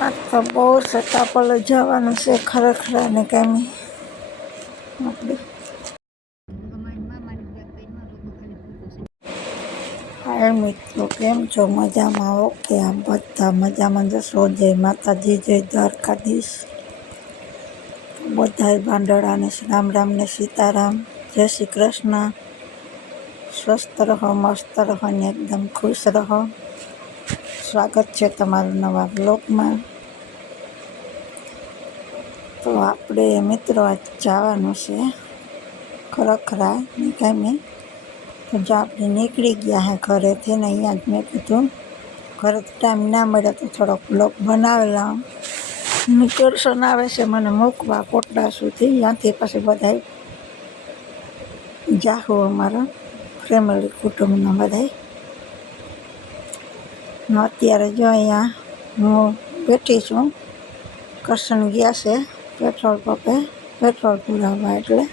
આ તો બહુ સતાપલ જવાનું છે ખરેખર ને કાંઈ. આપણે હાય મિત્રો, કેમ છો? મજામાં ઓકે આ બધા મજામાં જશો જય માતાજી, જય દ્વારકાધીશ. બધાય ભાંડળાને રામ રામ ને સીતારામ. જય શ્રી કૃષ્ણ. સ્વસ્થ રહો, મસ્ત રહો ને એકદમ ખુશ રહો. સ્વાગત છે તમારું નવા બ્લોગમાં તો આપણે મિત્રો આજ જવાનું છે ખરખરા ને કાંઈ તો જો આપણે નીકળી ગયા હે ઘરેથી ને અહીંયા જ મેં કીધું ઘરે ટાઈમ ના મળે તો થોડોક બ્લોગ બનાવેલા નિકર્ષણ આવે છે મને મૂકવા કોટડા સુધી ત્યાંથી પછી બધા જાહુ અમારા ફેમિલી કુટુંબના બધા ને અત્યારે જો અહીંયા હું બેઠી છું. કરશન ગયા છે પેટ્રોલ પંપે. પેટ્રોલ પુરાવવા એટલે.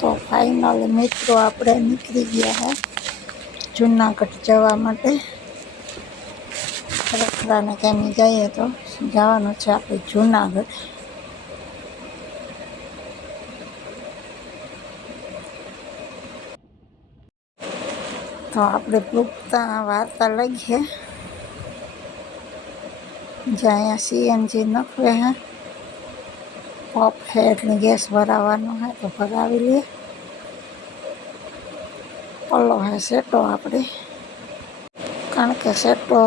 તો ફાઇનલ મિત્રો આપણે નીકળી ગયા હે જુનાગઢ જવા માટે. ખરેખરાને કેમ જઈએ તો જવાનું છે આપણે જુનાગઢ. તો આપણે પૂછતા વાર્તા લઈએ જ્યાં અહીંયા સીએનજી નખવે હે પપ છે એટલે ગેસ ભરાવાનો હે તો ભરાવી લઈએ પલ્લો હે સેટો આપણે કારણ કે સેટો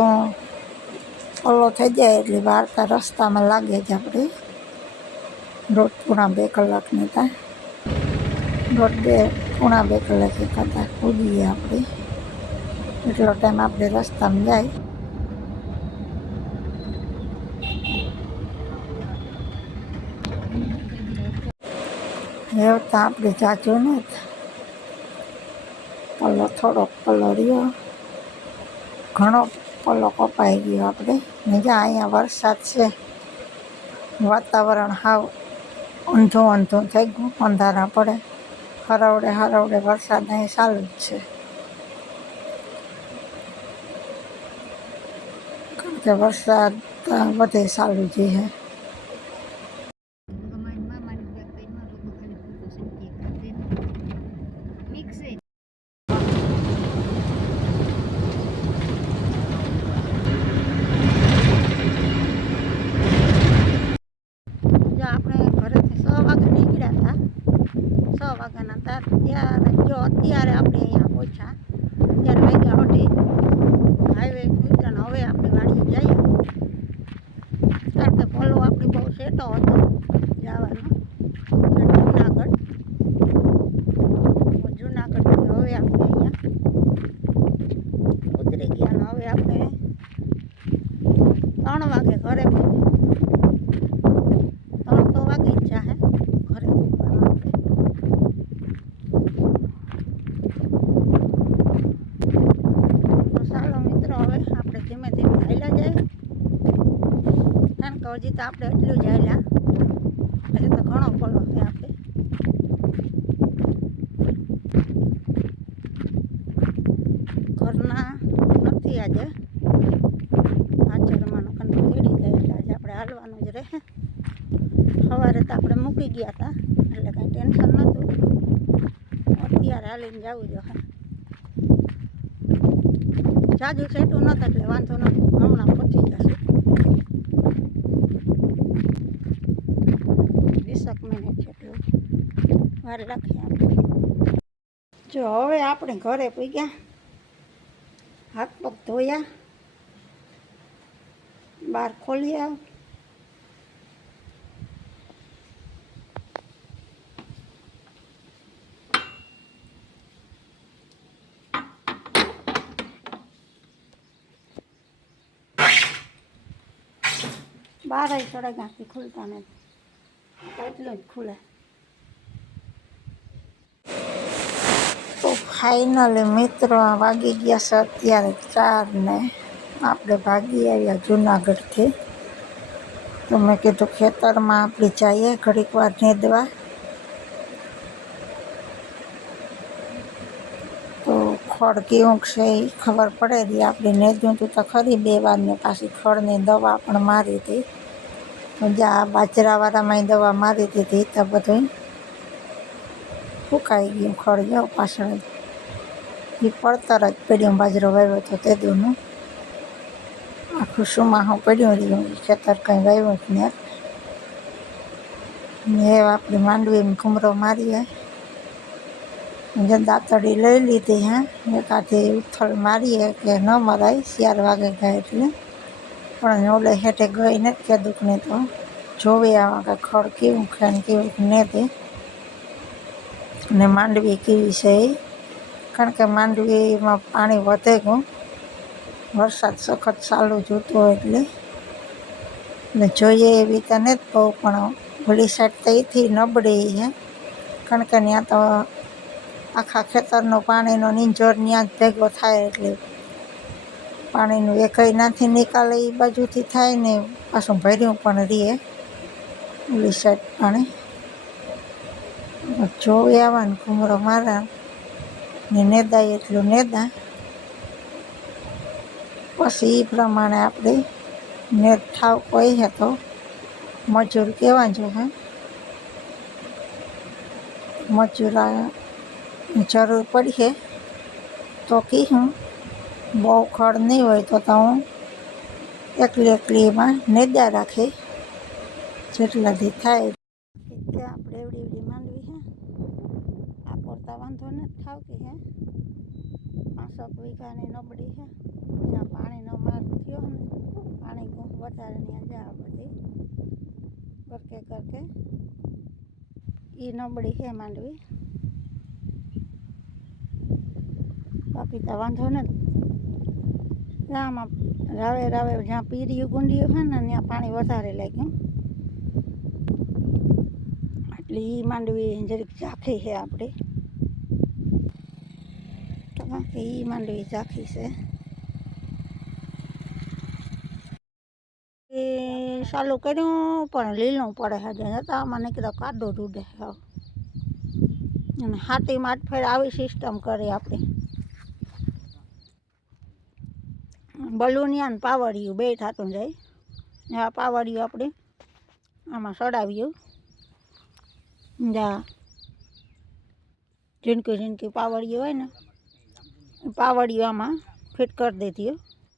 પલ્લો થઈ જાય એટલે વાર્તા રસ્તામાં લાગે જ આપણે દોઢ પૂણા બે કલાકની થાય દોઢ બે પૂણા બે કલાકે કદાચ પૂગીએ આપણે એટલો ટાઈમ આપણે રસ્તામાં જાય. એવું તો આપણે જાજો ને પલ્લો થોડોક પલ્લો રહ્યો. ઘણો પલ્લો કપાઈ ગયો આપણે. ને જ્યાં અહીંયા વરસાદ છે. વાતાવરણ હાવ ઊંધું ઊંધું થઈ ગયું. અંધારા પડે. હરવડે હરવડે વરસાદ અહીં ચાલુ જ છે. કે વરસાદ બધે ચાલુ જ છે જો આપણે ઘરેથી સો વાગે નીકળ્યા હતા સો વાગ્યાના તાર ત્યારે જો અત્યારે આપણે અહીંયા પહોંચ્યા ત્યારે વાગ્યા અઢી હાઈવે નીકળ્યા હવે આપણે વાડીએ જઈએ. કારણ કે ભલો આપણી બહુ સેટો હતો જવાનો જુનાગઢ જુનાગઢથી હવે આપણે અહીંયા ઉતરી ગયા ને હવે આપણે ત્રણ વાગે ઘરે પહોંચ્યા ત્રણ તો વાગી જ જાહે ઘરે પહોંચવામાં આપણે તો ચાલો મિત્રો હવે આપણે ધીમે ધીમે હાલ્યા જાય કારણ કે હજી તો આપણે એટલું જ હાલ્યા. એટલે તો ઘણો પોલો છે આપણે. ઘરના નથી આજે. આચરવાનું કંઈ તેડી જાય એટલે આજે આપણે હાલવાનું જ રહે. સવારે તો આપણે મૂકી ગયા હતા, એટલે કાંઈ ટેન્શન નહોતું. અત્યારે હાલીને જવું જો જાજુ સેટું નહોતું એટલે વાંધો નહોતું. રાખીએ આપણે જો, હવે આપણે ઘરે પૂગ્યા. હાથ પગ ધોયા. બહાર ખોલ્યા. બાર થોડા ગાંથી ખુલતા નથી. એટલું જ ખુલે. ફાઇનલી મિત્રો આ વાગી ગયા છે અત્યારે ચાર ને આપણે ભાગી આવ્યા જુનાગઢથી તો મેં કીધું ખેતરમાં આપણે જઈએ ઘડીક વાર નીંદવા તો ખડ કેવું છે એ ખબર પડે રહી આપણે નેજું તું તો ખરી બે વાર ને પાછી ખડની દવા પણ મારી હતી તો જ્યાં બાજરાવાળામાં દવા મારી દીધી તો બધું ફૂંકાઈ ગયું ખડ ગયો પાછળ એ પડતર જ પડ્યું બાજરો વાવ્યો હતો તે દૂનું આખું સુમાહું પડ્યું રહ્યું એ ખેતર કંઈ વાવ્યું જ ને ને એ આપણે માંડવીમાં ઘૂમરો મારીએ જે દાંતડી લઈ લીધી હે એકાથી ઉથલ મારીએ કે ન મરાય ચાર વાગે ગયા એટલે પણ ઓલે હેઠે ગઈ નથી કે દુઃખને તો જોવે આવા કે ખડ કેવું ખાય ને કેવું ને દે ને માંડવી કેવી છે એ કારણ કે માંડવીમાં પાણી વધે ગયું વરસાદ સખત ચાલુ જોતો એટલે. ને જોઈએ એવી તો નથી બહુ, પણ ભલી સાઈડ તો એથી નબળી છે. કારણ કે ત્યાં તો આખા ખેતરનો પાણીનો નીંજોર ત્યાં જ ભેગો થાય એટલે પાણીનું એકય નાથી નિકાલે એ બાજુથી થાય ને પાછું ભર્યું પણ રહે. ઓલી સાઈડ પાણી. જોઈ આવવાનું ઘૂમરો મારા. ને નેદાય એટલું નેદા પછી એ પ્રમાણે આપણે નેત ઠાવ કોઈ હે તો મજૂર કેવા જો હે મજૂર આ જરૂર પડીએ તો કીધું બહુ ખડ નહીં હોય તો તો હું એકલી એકલી એમાં નેદા રાખે જેટલાથી થાય એટલે આપણે એવડી એવડી માંડવી હે આ પૂરતા વાંધો નથી થાવતી હે પાંચસો વીઘાની નબળી હે જ્યાં પાણીનો માર થયો ને પાણી બહુ વધારે ત્યાં જા બધી કરકે કરકે એ નબળી છે માંડવી બાકી તો વાંધો નથી આમાં રાવે રાવે જ્યાં પીરિયું ગુંડિયું હોય ને ત્યાં પાણી વધારે લાગ્યું એટલે એ માંડવી જરીક ઝાંખી છે આપણી તો બાકી એ માંડવી ઝાંખી છે એ ચાલુ કર્યું પણ લીલું પડે હજુ નતા આમાં નીકળો કાદો ડૂડે હાવ. અને હાથી માટ ફેર આવી સિસ્ટમ કરી આપણી બલૂનિયા ને પાવડિયું બે થતું જાય આ પાવડિયું આપણે આમાં સડાવ્યું જા ઝીણકી ઝીણકી પાવડિયું હોય ને પાવડિયું આમાં ફિટ કરી દેતી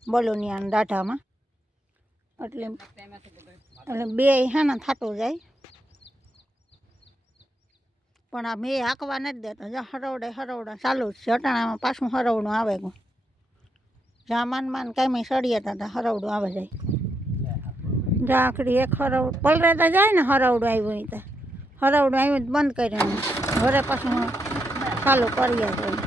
બલોની ને દાઢામાં. એટલે એટલે બે હાના થતો જાય. પણ આ મેં હાંકવા નથી દેતા જ્યાં હરવડે હરવડા ચાલુ જ છે, અટાણામાં પાછું હરવડું આવે ગયું જ્યાં માન માન કાંઈ સળિયા હતા હરવડું આવે જાય. ઝાંખડી એક હરવડ, પલરે તો જાય ને હરવડું આવ્યું ત્યાં હરવડું આવ્યું બંધ કર્યું ઘરે પાછું ચાલુ કરીએ જાય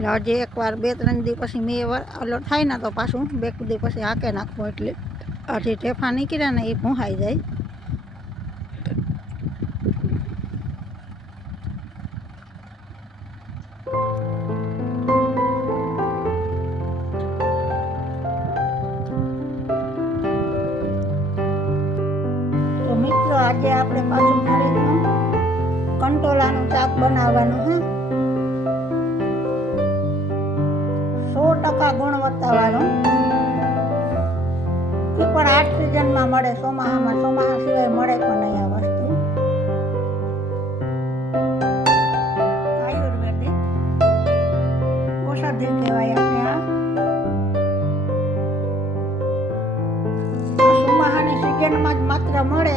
એટલે હજી એકવાર બે ત્રણ દી પછી મેં એટલે થાય ને તો પાછું બે દી પછી હાકે નાખવું એટલે હજી ટેફા નીકળ્યા ને એ ભૂંહાઈ જાય. તો મિત્રો, આજે આપણે પાછું કંટોલાનું શાક બનાવવાનું હે સો ટકા ગુણવત્તાવાળું એ પણ આઠ સિઝનમાં મળે ચોમાહામાં ચોમાહા સિવાય મળે પણ નહીં આ વસ્તુ. આયુર્વેદિક ઔષધિ કહેવાય આપણે આ. સિઝનમાં જ માત્ર મળે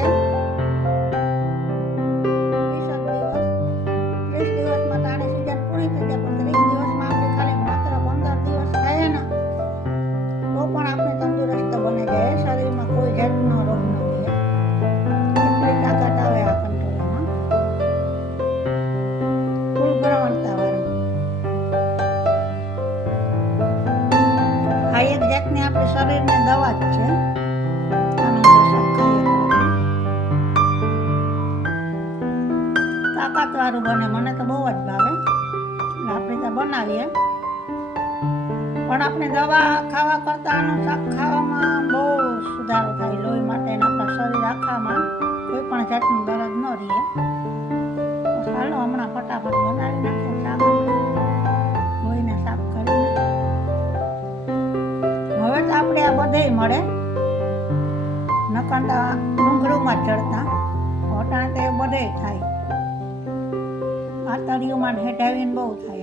બનાવીએ. પણ આપણે દવા ખાવા કરતાં આનું શાક ખાવામાં બહુ સુધારો થાય. લોહી માટે આપણા શરીર આખામાં કોઈ પણ જાતનું દરદ ન રહે. ચાલો હમણાં ફટાફટ બનાવી નાખીએ લોહીને સાફ કરીને. હવે તો આપણે આ બધે મળે. નકંડા ડુંગળુમાં ચડતા અટાણે તો બધે થાય. આ તળિયુંમાં હેઠાવીને બહુ થાય.